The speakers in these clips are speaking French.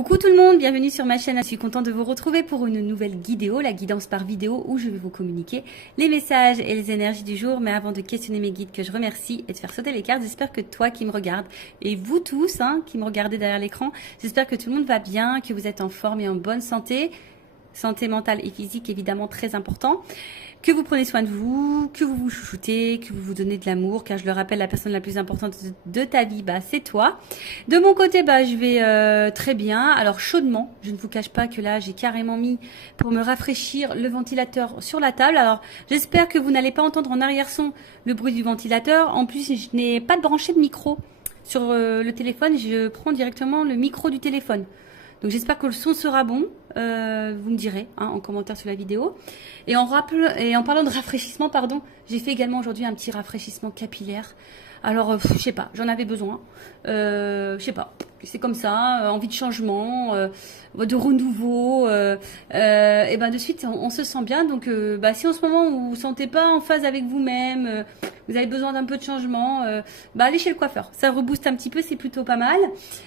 Coucou tout le monde, bienvenue sur ma chaîne. Je suis contente de vous retrouver pour une nouvelle guidéo, la guidance par vidéo où je vais vous communiquer les messages et les énergies du jour. Mais avant de questionner mes guides que je remercie et de faire sauter les cartes, j'espère que toi qui me regardes et vous tous qui me regardez derrière l'écran, j'espère que tout le monde va bien, que vous êtes en forme et en bonne santé. Santé mentale et physique évidemment très important. Que vous prenez soin de vous, que vous vous chouchoutez, que vous vous donnez de l'amour, car je le rappelle, la personne la plus importante de ta vie, c'est toi. De mon côté, je vais très bien. Alors chaudement, je ne vous cache pas que là, j'ai carrément mis pour me rafraîchir le ventilateur sur la table. Alors j'espère que vous n'allez pas entendre en arrière-son le bruit du ventilateur. En plus, je n'ai pas de branché de micro sur le téléphone. Je prends directement le micro du téléphone. Donc j'espère que le son sera bon, vous me direz en commentaire sur la vidéo. Et en parlant de rafraîchissement, j'ai fait également aujourd'hui un petit rafraîchissement capillaire. Alors, je sais pas, j'en avais besoin. Je sais pas, c'est comme ça, envie de changement, de renouveau. Et de suite, on se sent bien. Donc, si en ce moment vous vous sentez pas en phase avec vous-même, vous avez besoin d'un peu de changement, allez chez le coiffeur. Ça rebooste un petit peu, c'est plutôt pas mal.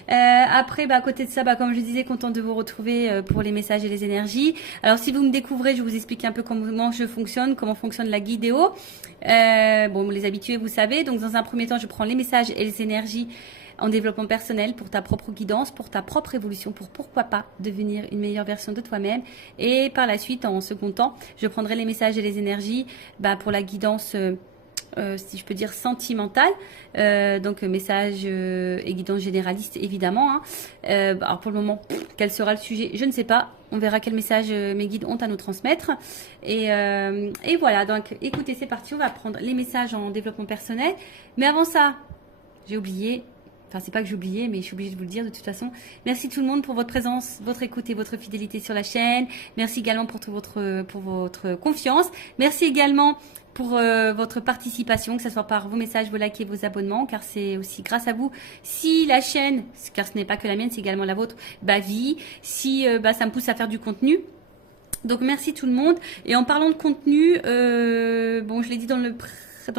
Après, à côté de ça, comme je disais, contente de vous retrouver pour les messages et les énergies. Alors, si vous me découvrez, je vais vous expliquer un peu comment je fonctionne, comment fonctionne la guidéo. Les habitués, vous savez. Donc, dans un premier temps, je prends les messages et les énergies en développement personnel pour ta propre guidance, pour ta propre évolution, pour pourquoi pas devenir une meilleure version de toi-même. Et par la suite, en second temps, je prendrai les messages et les énergies pour la guidance si je peux dire sentimentale, donc message et guidance généraliste évidemment. Alors pour le moment, quel sera le sujet, je ne sais pas. On verra quel message mes guides ont à nous transmettre. Et voilà, donc écoutez, c'est parti, on va prendre les messages en développement personnel. Mais avant ça, j'ai oublié. Enfin, c'est pas que j'ai oublié, mais je suis obligée de vous le dire de toute façon. Merci tout le monde pour votre présence, votre écoute et votre fidélité sur la chaîne. Merci également pour votre confiance. Merci également pour votre participation, que ce soit par vos messages, vos likes et vos abonnements, car c'est aussi grâce à vous si la chaîne, car ce n'est pas que la mienne, c'est également la vôtre, vit, si ça me pousse à faire du contenu. Donc merci tout le monde. Et en parlant de contenu, je l'ai dit dans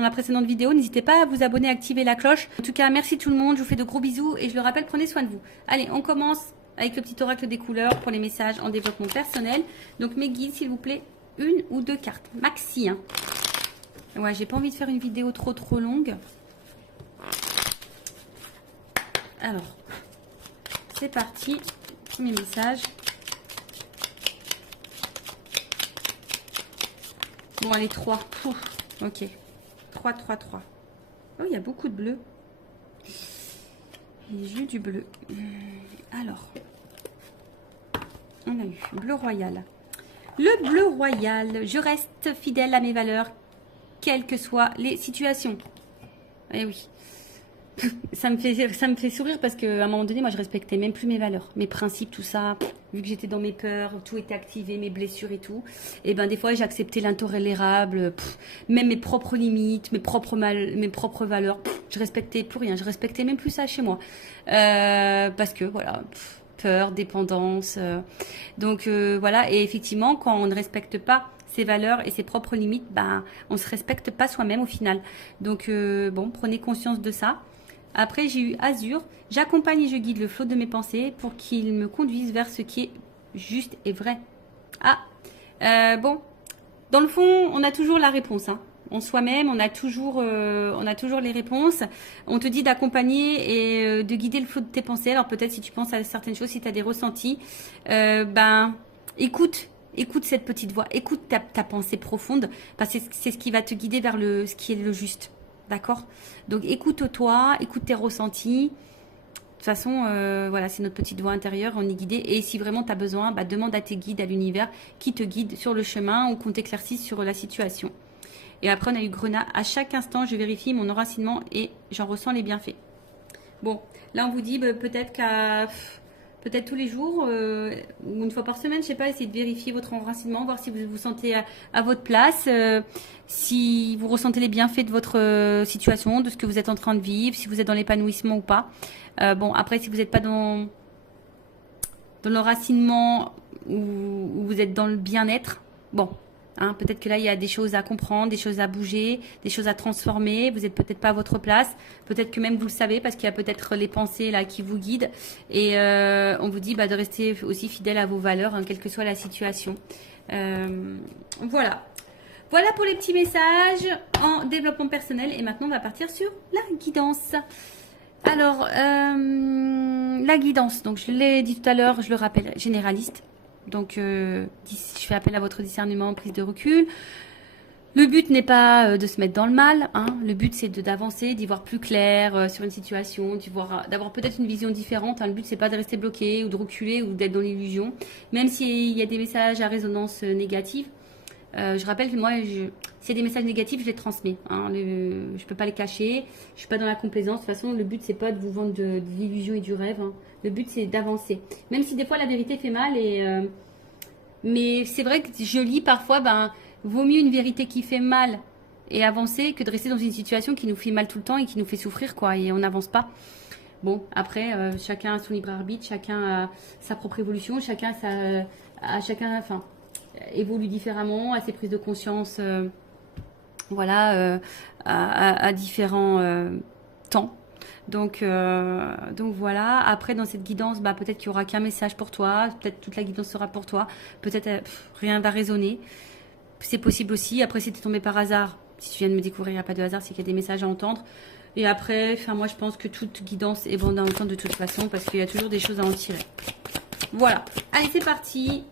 la précédente vidéo, n'hésitez pas à vous abonner, à activer la cloche. En tout cas, merci tout le monde, je vous fais de gros bisous et je le rappelle, prenez soin de vous. Allez, on commence avec le petit oracle des couleurs pour les messages en développement personnel. Donc mes guides, s'il vous plaît, une ou deux cartes, maxi. Ouais, j'ai pas envie de faire une vidéo trop longue. Alors, c'est parti, premier message. Bon, allez, 3. Ok. 3. Oh, il y a beaucoup de bleu. Et j'ai eu du bleu. Alors, on a eu bleu royal. Le bleu royal, je reste fidèle à mes valeurs, quelles que soient les situations. Eh oui. Ça me fait sourire parce qu'à un moment donné, moi, je respectais même plus mes valeurs, mes principes, tout ça. Vu que j'étais dans mes peurs, tout était activé, mes blessures et tout. Et des fois, j'ai accepté l'intolérable, même mes propres limites, mes propres valeurs. Je respectais plus rien. Je respectais même plus ça chez moi. Parce que, voilà, peur, dépendance. Donc, voilà. Et effectivement, quand on ne respecte pas ses valeurs et ses propres limites, on se respecte pas soi-même au final. Donc, prenez conscience de ça. Après, j'ai eu Azur. J'accompagne et je guide le flot de mes pensées pour qu'il me conduise vers ce qui est juste et vrai. Dans le fond, on a toujours la réponse. En soi-même, on a toujours les réponses. On te dit d'accompagner et de guider le flot de tes pensées. Alors peut-être si tu penses à certaines choses, si tu as des ressentis, écoute cette petite voix. Écoute ta pensée profonde parce que c'est ce qui va te guider vers ce qui est le juste. D'accord? Donc écoute-toi, écoute tes ressentis. De toute façon, voilà, c'est notre petite voix intérieure, on est guidé. Et si vraiment tu as besoin, demande à tes guides, à l'univers, qui te guide sur le chemin ou qu'on t'éclaircisse sur la situation. Et après, on a eu Grenat. À chaque instant, je vérifie mon enracinement et j'en ressens les bienfaits. Bon, là, on vous dit peut-être tous les jours ou une fois par semaine, je sais pas, essayez de vérifier votre enracinement, voir si vous vous sentez à votre place, si vous ressentez les bienfaits de votre situation, de ce que vous êtes en train de vivre, si vous êtes dans l'épanouissement ou pas. Après, si vous n'êtes pas dans l'enracinement ou vous êtes dans le bien-être, Hein, peut-être que là, il y a des choses à comprendre, des choses à bouger, des choses à transformer. Vous n'êtes peut-être pas à votre place. Peut-être que même vous le savez parce qu'il y a peut-être les pensées là qui vous guident. Et on vous dit de rester aussi fidèle à vos valeurs, hein, quelle que soit la situation. Voilà. Voilà pour les petits messages en développement personnel. Et maintenant, on va partir sur la guidance. Alors, la guidance. Donc, je l'ai dit tout à l'heure, je le rappelle, généraliste. Donc, je fais appel à votre discernement, prise de recul. Le but n'est pas de se mettre dans le mal. Hein. Le but, c'est d'avancer, d'y voir plus clair sur une situation, d'avoir peut-être une vision différente. Hein. Le but, c'est pas de rester bloqué ou de reculer ou d'être dans l'illusion. Même s'il y a des messages à résonance négative. Je rappelle que moi, s'il y a des messages négatifs, je les transmets. Hein. Je peux pas les cacher. Je suis pas dans la complaisance. De toute façon, le but, c'est pas de vous vendre de l'illusion et du rêve. Hein. Le but, c'est d'avancer. Même si des fois, la vérité fait mal. Mais c'est vrai que je lis parfois, vaut mieux une vérité qui fait mal et avancer que de rester dans une situation qui nous fait mal tout le temps et qui nous fait souffrir, quoi. Et on n'avance pas. Bon, après, chacun a son libre arbitre, chacun a sa propre évolution, chacun évolue différemment, a ses prises de conscience, à différents temps. Donc voilà. Après, dans cette guidance, peut-être qu'il n'y aura qu'un message pour toi, peut-être toute la guidance sera pour toi, peut-être rien va résonner. C'est possible aussi. Après, si tu es tombé par hasard, si tu viens de me découvrir, il n'y a pas de hasard, c'est qu'il y a des messages à entendre. Et après, moi, je pense que toute guidance est bonne à entendre de toute façon, parce qu'il y a toujours des choses à en tirer. Voilà. Allez, c'est parti.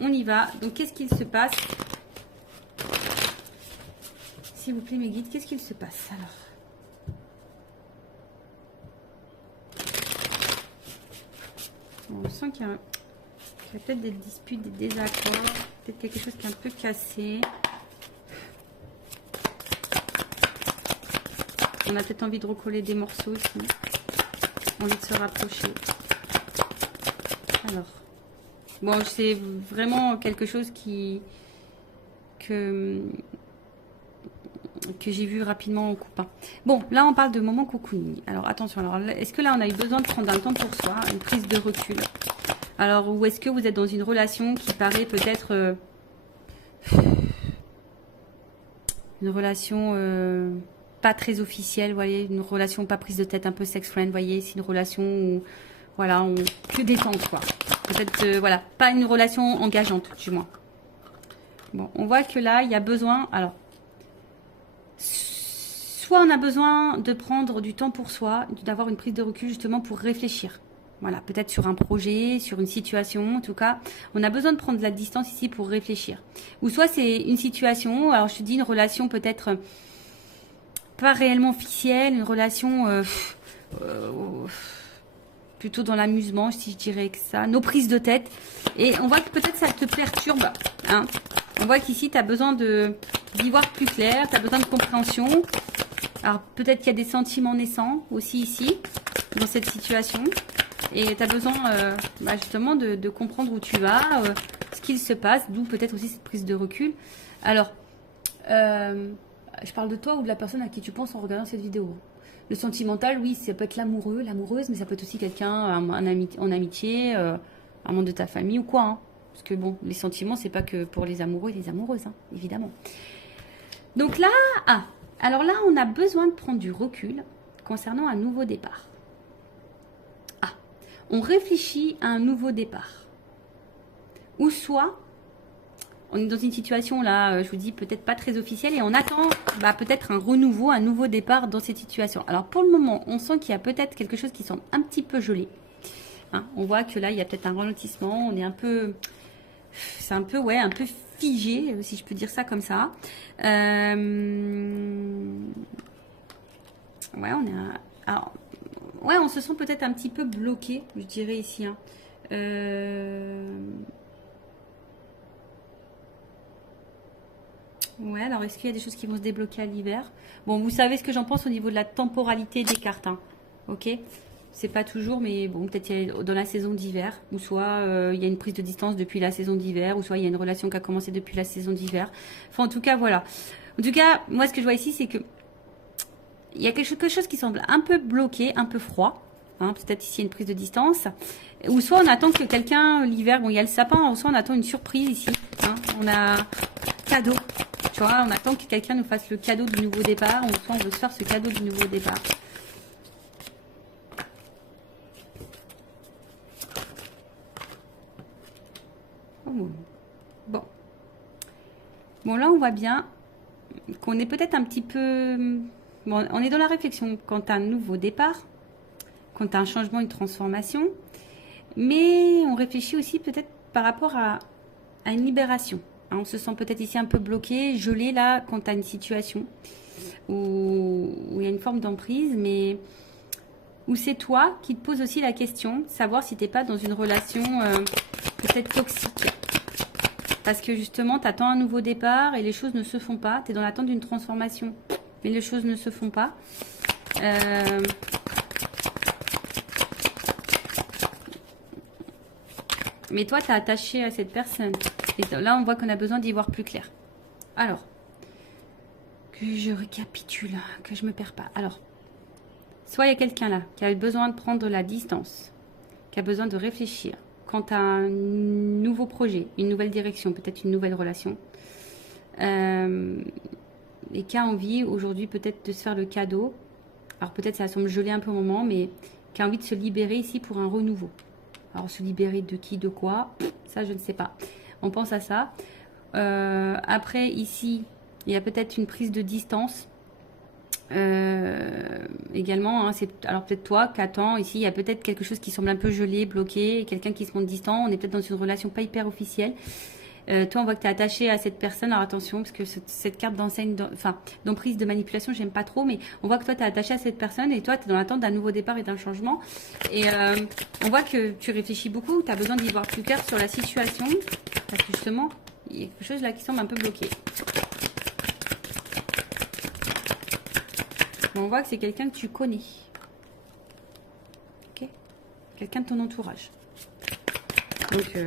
On y va. Donc, qu'est-ce qu'il se passe? S'il vous plaît, mes guides, qu'est-ce qu'il se passe alors? On sent qu'il y a peut-être des disputes, des désaccords, peut-être quelque chose qui est un peu cassé. On a peut-être envie de recoller des morceaux aussi. Envie de se rapprocher. Alors, bon, c'est vraiment quelque chose que j'ai vu rapidement en coupant. Bon, là, on parle de moment cocooning. Alors, attention. Alors, est-ce que là, on a eu besoin de prendre un temps pour soi, une prise de recul? Alors, ou est-ce que vous êtes dans une relation qui paraît peut-être une relation pas très officielle, vous voyez, une relation pas prise de tête, un peu sex friend, vous voyez, c'est une relation où, voilà, que détente, quoi. Peut-être, voilà, pas une relation engageante, du moins. Bon, on voit que là, il y a besoin, alors, soit on a besoin de prendre du temps pour soi, d'avoir une prise de recul justement pour réfléchir. Voilà, peut-être sur un projet, sur une situation, en tout cas, on a besoin de prendre de la distance ici pour réfléchir. Ou soit c'est une situation, alors je te dis une relation peut-être pas réellement officielle, une relation plutôt dans l'amusement, si je dirais que ça, nos prises de tête. Et on voit que peut-être ça te perturbe, hein. On voit qu'ici, tu as besoin d'y voir plus clair, tu as besoin de compréhension. Alors, peut-être qu'il y a des sentiments naissants aussi ici, dans cette situation. Et tu as besoin justement de comprendre où tu vas, ce qu'il se passe, d'où peut-être aussi cette prise de recul. Alors, je parle de toi ou de la personne à qui tu penses en regardant cette vidéo. Le sentimental, oui, ça peut être l'amoureux, l'amoureuse, mais ça peut être aussi quelqu'un en amitié, un membre de ta famille ou quoi, hein. Parce que bon, les sentiments, c'est pas que pour les amoureux et les amoureuses, hein, évidemment. Donc là, alors là, on a besoin de prendre du recul concernant un nouveau départ. On réfléchit à un nouveau départ. Ou soit, on est dans une situation là, je vous dis, peut-être pas très officielle, et on attend peut-être un renouveau, un nouveau départ dans cette situation. Alors pour le moment, on sent qu'il y a peut-être quelque chose qui semble un petit peu gelé. Hein, on voit que là, il y a peut-être un ralentissement, on est un peu... C'est un peu, un peu figé, si je peux dire ça comme ça. Ouais, on est... Alors, ouais, on se sent peut-être un petit peu bloqué, je dirais ici. Hein. Ouais, alors est-ce qu'il y a des choses qui vont se débloquer à l'hiver? Bon, vous savez ce que j'en pense au niveau de la temporalité des cartes. Hein. Ok? C'est pas toujours, mais bon, peut-être dans la saison d'hiver, ou soit il y a une prise de distance depuis la saison d'hiver, ou soit il y a une relation qui a commencé depuis la saison d'hiver. Enfin, en tout cas, voilà. En tout cas, moi, ce que je vois ici, c'est que il y a quelque chose qui semble un peu bloqué, un peu froid. Hein, peut-être ici, il y a une prise de distance. Ou soit on attend que quelqu'un, l'hiver, bon, il y a le sapin, ou soit on attend une surprise ici. Hein, cadeau. Tu vois, on attend que quelqu'un nous fasse le cadeau du nouveau départ. On veut se faire ce cadeau du nouveau départ. Oh. Bon. Bon, là, on voit bien qu'on est peut-être un petit peu... Bon, on est dans la réflexion quant à un nouveau départ, quant à un changement, une transformation. Mais on réfléchit aussi peut-être par rapport à une libération. On se sent peut-être ici un peu bloqué, gelé là, quant à une situation où il y a une forme d'emprise, mais où c'est toi qui te poses aussi la question, savoir si tu n'es pas dans une relation peut-être toxique. Parce que justement, tu attends un nouveau départ et les choses ne se font pas. Tu es dans l'attente d'une transformation, mais les choses ne se font pas. Mais toi, tu es attaché à cette personne. Et là, on voit qu'on a besoin d'y voir plus clair. Alors, que je récapitule, que je me perds pas. Alors, soit il y a quelqu'un là qui a besoin de prendre la distance, qui a besoin de réfléchir quant à un nouveau projet, une nouvelle direction, peut-être une nouvelle relation. Et qui a envie aujourd'hui peut-être de se faire le cadeau. Alors peut-être ça semble geler un peu au moment, mais qui a envie de se libérer ici pour un renouveau. Alors se libérer de qui, de quoi, ça je ne sais pas. On pense à ça. Après ici, il y a peut-être une prise de distance. Également, hein, alors peut-être toi qui attends, ici il y a peut-être quelque chose qui semble un peu gelé, bloqué, quelqu'un qui se montre distant, on est peut-être dans une relation pas hyper officielle. Toi on voit que tu es attaché à cette personne, alors attention parce que cette carte d'enseigne, enfin d'emprise, de manipulation, j'aime pas trop, mais on voit que toi tu es attaché à cette personne et toi tu es dans l'attente d'un nouveau départ et d'un changement. Et on voit que tu réfléchis beaucoup, tu as besoin d'y voir plus clair sur la situation, parce que justement il y a quelque chose là qui semble un peu bloqué. On voit que c'est quelqu'un que tu connais. Ok, quelqu'un de ton entourage. Donc,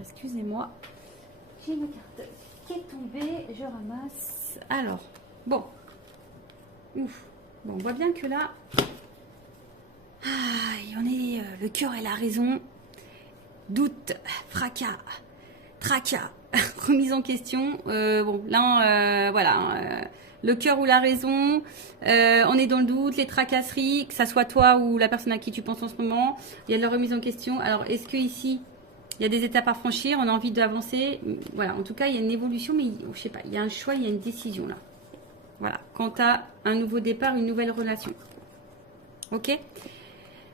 excusez-moi. J'ai une carte qui est tombée. Je ramasse. Alors, bon. Ouf. Bon, on voit bien que là... on est le cœur et la raison. Doute, fracas, tracas. Remise en question. Bon, là, voilà. Le cœur ou la raison. On est dans le doute, les tracasseries, que ça soit toi ou la personne à qui tu penses en ce moment. Il y a de la remise en question. Alors, est-ce que ici, il y a des étapes à franchir, on a envie d'avancer. Voilà, en tout cas, il y a une évolution, mais je sais pas, il y a un choix, il y a une décision là. Voilà, quant à un nouveau départ, une nouvelle relation. Ok ?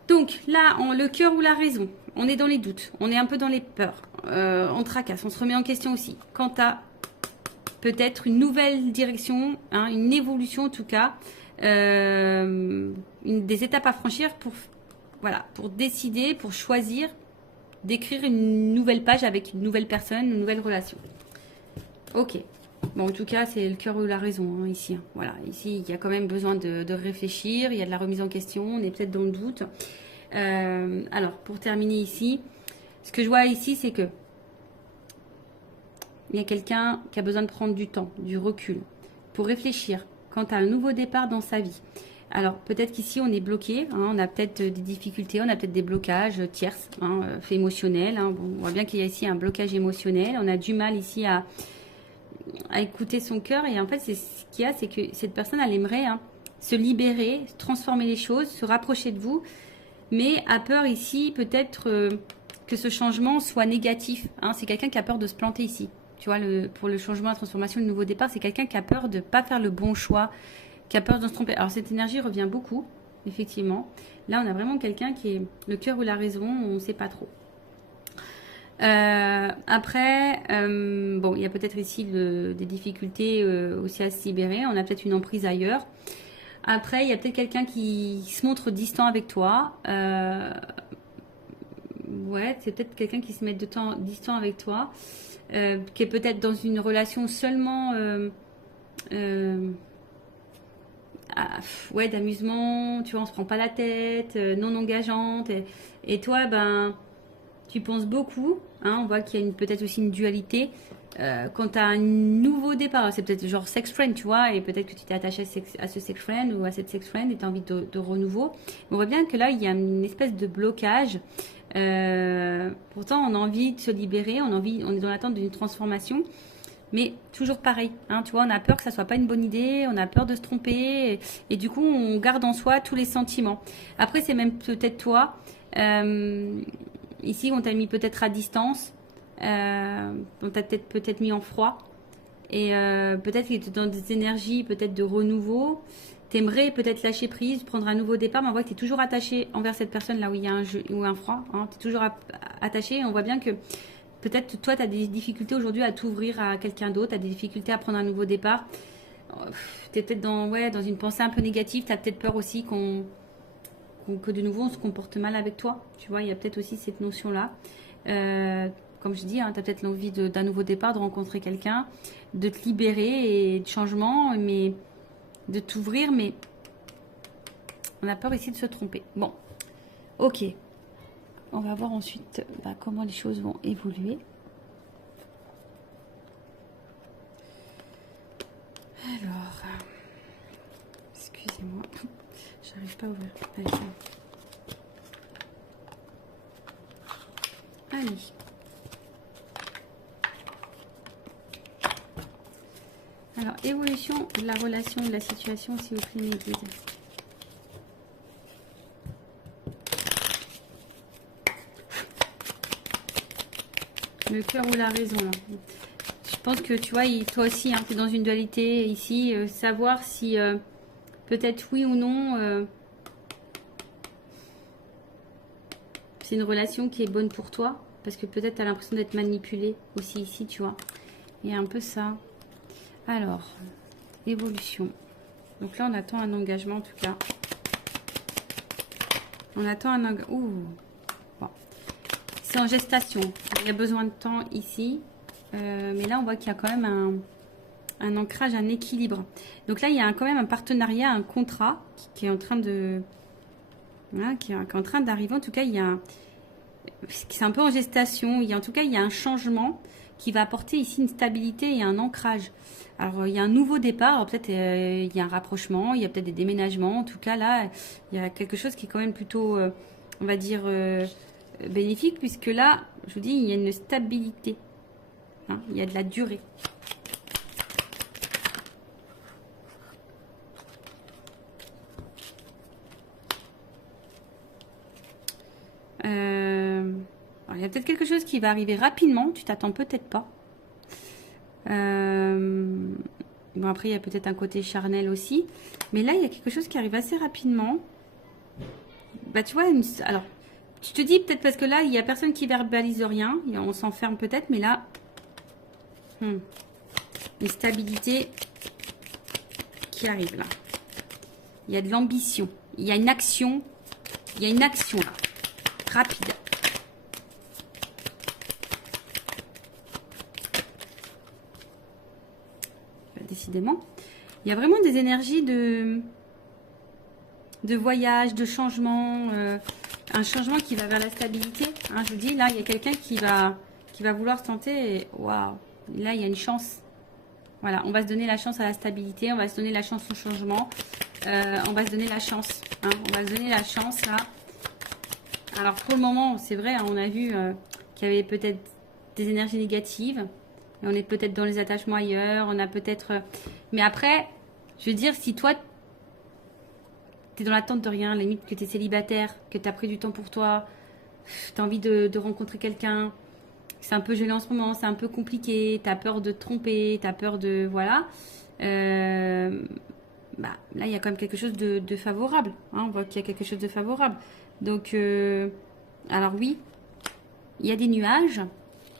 Donc là, le cœur ou la raison, on est dans les doutes, on est un peu dans les peurs, on tracasse, on se remet en question aussi. Quant à peut-être une nouvelle direction, hein, une évolution en tout cas, des étapes à franchir voilà, pour décider, pour choisir d'écrire une nouvelle page avec une nouvelle personne, une nouvelle relation. Ok. Bon, en tout cas, c'est le cœur ou la raison, hein, ici. Hein. Voilà, ici, il y a quand même besoin de réfléchir, il y a de la remise en question, on est peut-être dans le doute. Alors, pour terminer ici, ce que je vois ici, c'est que il y a quelqu'un qui a besoin de prendre du temps, du recul, pour réfléchir quant à un nouveau départ dans sa vie. Alors, peut-être qu'ici, on est bloqué, hein, on a peut-être des difficultés, on a peut-être des blocages tierces, hein, faits émotionnels. Hein. Bon, on voit bien qu'il y a ici un blocage émotionnel. On a du mal ici à écouter son cœur. Et en fait, c'est ce qu'il y a, c'est que cette personne, elle aimerait se libérer, transformer les choses, se rapprocher de vous, mais a peur ici, peut-être, que ce changement soit négatif. Hein. C'est quelqu'un qui a peur de se planter ici. Tu vois, pour le changement, la transformation, le nouveau départ, c'est quelqu'un qui a peur de ne pas faire le bon choix, qui a peur de se tromper. Alors cette énergie revient beaucoup, effectivement. Là, on a vraiment quelqu'un qui est le cœur ou la raison, on ne sait pas trop. Après, bon, il y a peut-être ici des difficultés aussi à se libérer. On a peut-être une emprise ailleurs. Après, il y a peut-être quelqu'un qui se montre distant avec toi. Ouais, c'est peut-être quelqu'un qui se met distant avec toi, qui est peut-être dans une relation seulement... ouais, d'amusement, tu vois, on se prend pas la tête, non engageante, et toi, ben, tu penses beaucoup, hein, on voit qu'il y a peut-être aussi une dualité, quand tu as un nouveau départ, c'est peut-être genre sex friend, tu vois, et peut-être que tu t'es attaché à ce sex friend ou à cette sex friend et tu as envie de renouveau. On voit bien que là, il y a une espèce de blocage, Pourtant, on a envie de se libérer, on est dans l'attente d'une transformation. Mais toujours pareil, hein, tu vois, on a peur que ça soit pas une bonne idée, on a peur de se tromper, et du coup, on garde en soi tous les sentiments. Après, c'est même peut-être toi, ici, on t'a mis peut-être à distance, on t'a peut-être mis en froid, et peut-être qu'il est dans des énergies peut-être de renouveau. T'aimerais peut-être lâcher prise, prendre un nouveau départ, mais on voit que tu es toujours attaché envers cette personne là où il y a un jeu ou un froid. Hein, tu es toujours attaché, et on voit bien que peut-être toi, tu as des difficultés aujourd'hui à t'ouvrir à quelqu'un d'autre, tu as des difficultés à prendre un nouveau départ. Tu es peut-être dans une pensée un peu négative, tu as peut-être peur aussi que de nouveau on se comporte mal avec toi. Tu vois, il y a peut-être aussi cette notion-là. Comme je dis, hein, tu as peut-être l'envie d'un nouveau départ, de rencontrer quelqu'un, de te libérer et de changement, mais de t'ouvrir, mais on a peur ici de se tromper. Bon, ok. On va voir ensuite comment les choses vont évoluer. Alors, excusez-moi, j'arrive pas à ouvrir. Allez, ça. Allez. Alors, évolution de la relation, de la situation, s'il vous plaît, mes guides. Le cœur ou la raison. Là. Je pense que tu vois, toi aussi, hein, tu es dans une dualité ici. Savoir si peut-être oui ou non, c'est une relation qui est bonne pour toi. Parce que peut-être tu as l'impression d'être manipulé aussi ici, tu vois. Il y a un peu ça. Alors, évolution. Donc là, on attend un engagement en tout cas. On attend un engagement. Ouh. Bon. C'est en gestation. Il y a besoin de temps ici. Mais là, on voit qu'il y a quand même un ancrage, un équilibre. Donc là, il y a quand même un partenariat, un contrat qui est en train de... Voilà, qui est en train d'arriver. En tout cas, il y a... C'est un peu en gestation. En tout cas, il y a un changement qui va apporter ici une stabilité et un ancrage. Alors, il y a un nouveau départ. Peut-être il y a un rapprochement. Il y a peut-être des déménagements. En tout cas, là, il y a quelque chose qui est quand même plutôt, on va dire, bénéfique. Puisque là, je vous dis, il y a une stabilité. Hein, il y a de la durée. Alors, il y a peut-être quelque chose qui va arriver rapidement. Tu t'attends peut-être pas. Bon, après, il y a peut-être un côté charnel aussi. Mais là, il y a quelque chose qui arrive assez rapidement. Bah, tu vois, alors, tu te dis peut-être parce que là, il n'y a personne qui verbalise rien. On s'enferme peut-être, mais là, une stabilité qui arrive là. Il y a de l'ambition. Il y a une action. Il y a une action là. Rapide. Décidément. Il y a vraiment des énergies de voyage, de changement. Un changement qui va vers la stabilité. Hein, je vous dis, là, il y a quelqu'un qui va vouloir se tenter. Et waouh, là, il y a une chance. Voilà, on va se donner la chance à la stabilité. On va se donner la chance au changement. On va se donner la chance. Hein, on va se donner la chance, là. Alors, pour le moment, c'est vrai, hein, on a vu qu'il y avait peut-être des énergies négatives. Et on est peut-être dans les attachements ailleurs. On a peut-être... Mais après, je veux dire, si toi... tu es dans l'attente de rien, limite que tu es célibataire, que tu as pris du temps pour toi, tu as envie de rencontrer quelqu'un, c'est un peu gelé en ce moment, c'est un peu compliqué, tu as peur de te tromper, tu as peur de... Voilà. Là, il y a quand même quelque chose de favorable. Hein, on voit qu'il y a quelque chose de favorable. Donc, alors oui, il y a des nuages,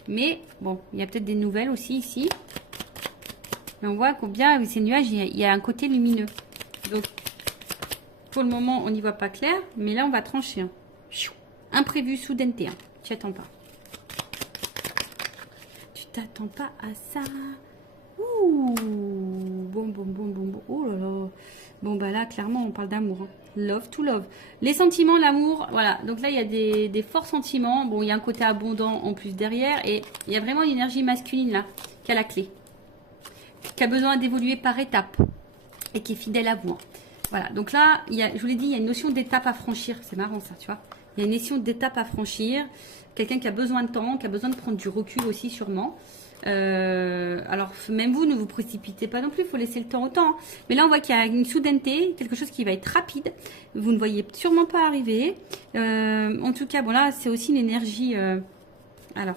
mais bon, il y a peut-être des nouvelles aussi ici. Mais on voit combien, avec ces nuages, il y a un côté lumineux. Donc, pour le moment, on n'y voit pas clair, mais là, on va trancher. Hein. Imprévu, soudaineté. Hein. Tu t'attends pas. Tu t'attends pas à ça. Ouh. Bon. Oh là là. Bon, bah là, clairement, on parle d'amour. Hein. Love to love. Les sentiments, l'amour, voilà. Donc là, il y a des forts sentiments. Bon, il y a un côté abondant en plus derrière. Et il y a vraiment une énergie masculine, là, qui a la clé. Qui a besoin d'évoluer par étapes. Et qui est fidèle à vous. Hein. Voilà, donc là, je vous l'ai dit, il y a une notion d'étape à franchir. C'est marrant ça, tu vois. Il y a une notion d'étape à franchir. Quelqu'un qui a besoin de temps, qui a besoin de prendre du recul aussi sûrement. Alors même vous, ne vous précipitez pas non plus, il faut laisser le temps au temps. Hein. Mais là, on voit qu'il y a une soudaineté, quelque chose qui va être rapide. Vous ne voyez sûrement pas arriver. En tout cas, bon là, c'est aussi une énergie... alors,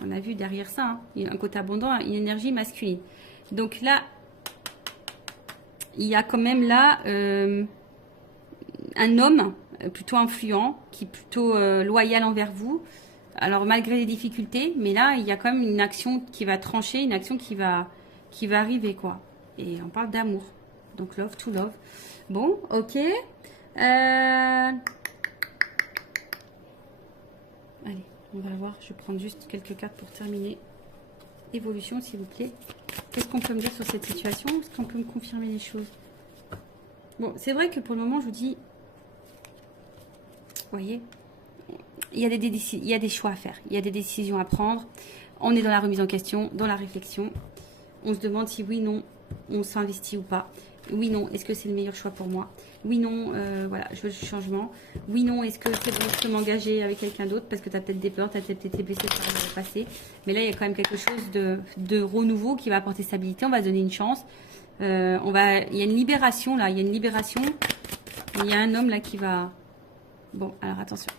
on a vu derrière ça, hein, il y a un côté abondant, une énergie masculine. Donc là, il y a quand même là un homme plutôt influent, qui est plutôt loyal envers vous. Alors malgré les difficultés, mais là il y a quand même une action qui va trancher, une action qui va arriver quoi. Et on parle d'amour, donc love to love. Bon, ok. Allez, on va voir. Je vais prendre juste quelques cartes pour terminer. Évolution, s'il vous plaît. Qu'est-ce qu'on peut me dire sur cette situation? Est-ce qu'on peut me confirmer les choses? Bon, c'est vrai que pour le moment, je vous dis, vous voyez, il y a des choix à faire, il y a des décisions à prendre. On est dans la remise en question, dans la réflexion. On se demande si oui, non, on s'investit ou pas. Oui, non, est-ce que c'est le meilleur choix pour moi? Oui, non, voilà, je veux le changement. Oui, non, est-ce que c'est bon, je peux m'engager avec quelqu'un d'autre? Parce que tu as peut-être des peurs, tu as peut-être été blessé par le passé. Mais là, il y a quand même quelque chose de renouveau qui va apporter stabilité. On va se donner une chance. Il y a une libération là, il y a une libération. Il y a un homme là qui va... Bon, alors attention.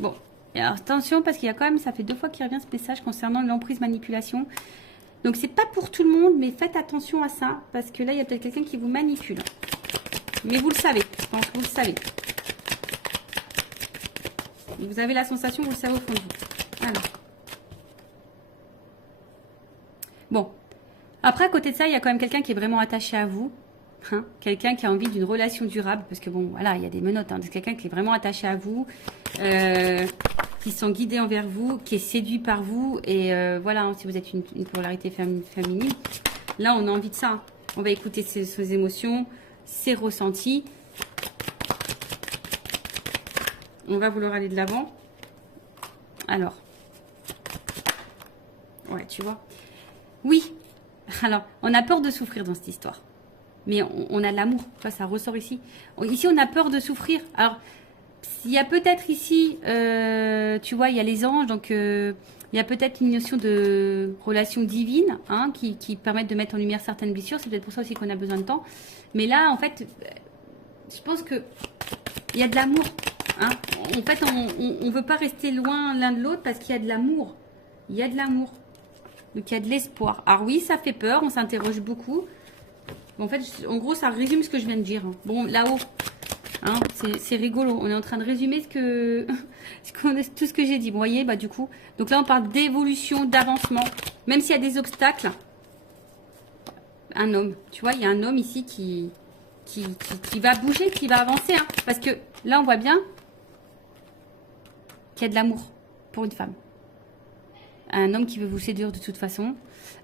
Bon, alors attention parce qu'il y a quand même, ça fait 2 fois qu'il revient ce message concernant l'emprise manipulation. Donc c'est pas pour tout le monde, mais faites attention à ça parce que là il y a peut-être quelqu'un qui vous manipule. Mais vous le savez, je pense que vous le savez. Vous avez la sensation, vous le savez au fond de vous. Alors. Bon, après à côté de ça, il y a quand même quelqu'un qui est vraiment attaché à vous. Hein, quelqu'un qui a envie d'une relation durable, parce que bon, voilà, il y a des menottes. Hein, c'est quelqu'un qui est vraiment attaché à vous, qui sont guidés envers vous, qui est séduit par vous. Et voilà, hein, si vous êtes une polarité féminine, là, on a envie de ça. Hein. On va écouter ses émotions, ses ressentis. On va vouloir aller de l'avant. Alors, ouais, tu vois. Oui, alors, on a peur de souffrir dans cette histoire. Mais on a de l'amour, ça ressort ici. Ici, on a peur de souffrir. Alors, il y a peut-être ici, tu vois, il y a les anges, donc il y a peut-être une notion de relation divine hein, qui permettent de mettre en lumière certaines blessures. C'est peut-être pour ça aussi qu'on a besoin de temps. Mais là, en fait, je pense que il y a de l'amour. Hein. En fait, on ne veut pas rester loin l'un de l'autre parce qu'il y a de l'amour. Il y a de l'amour. Donc, il y a de l'espoir. Alors oui, ça fait peur, on s'interroge beaucoup. En fait, en gros, ça résume ce que je viens de dire. Bon, là-haut, hein, c'est rigolo. On est en train de résumer tout ce que j'ai dit. Vous voyez, bah du coup. Donc là, on parle d'évolution, d'avancement. Même s'il y a des obstacles. Un homme. Tu vois, il y a un homme ici qui va bouger, qui va avancer. Hein, parce que là, on voit bien qu'il y a de l'amour pour une femme. Un homme qui veut vous séduire de toute façon.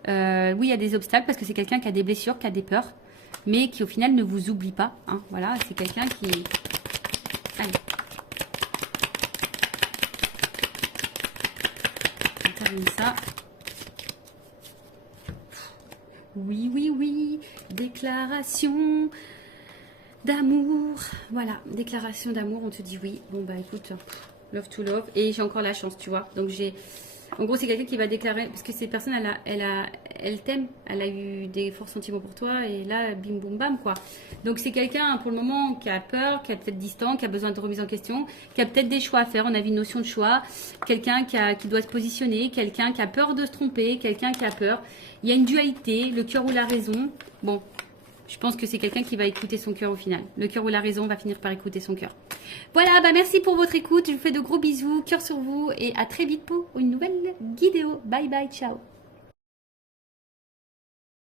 Oui, il y a des obstacles parce que c'est quelqu'un qui a des blessures, qui a des peurs, mais qui au final ne vous oublie pas. Hein, voilà, c'est quelqu'un qui... Allez. On termine ça. Oui, oui, oui. Déclaration d'amour. Voilà, déclaration d'amour, on te dit oui. Bon, bah écoute, love to love. Et j'ai encore la chance, tu vois. Donc j'ai... En gros, c'est quelqu'un qui va déclarer, parce que cette personne, elle t'aime, elle a eu des forts sentiments pour toi, et là, bim, boum, bam, quoi. Donc, c'est quelqu'un, pour le moment, qui a peur, qui est peut-être distant, qui a besoin de remise en question, qui a peut-être des choix à faire, on a vu une notion de choix, quelqu'un qui doit se positionner, quelqu'un qui a peur de se tromper, quelqu'un qui a peur. Il y a une dualité, le cœur ou la raison. Bon, je pense que c'est quelqu'un qui va écouter son cœur au final. Le cœur ou la raison va finir par écouter son cœur. Voilà, bah merci pour votre écoute. Je vous fais de gros bisous, cœur sur vous et à très vite pour une nouvelle vidéo. Bye bye, ciao.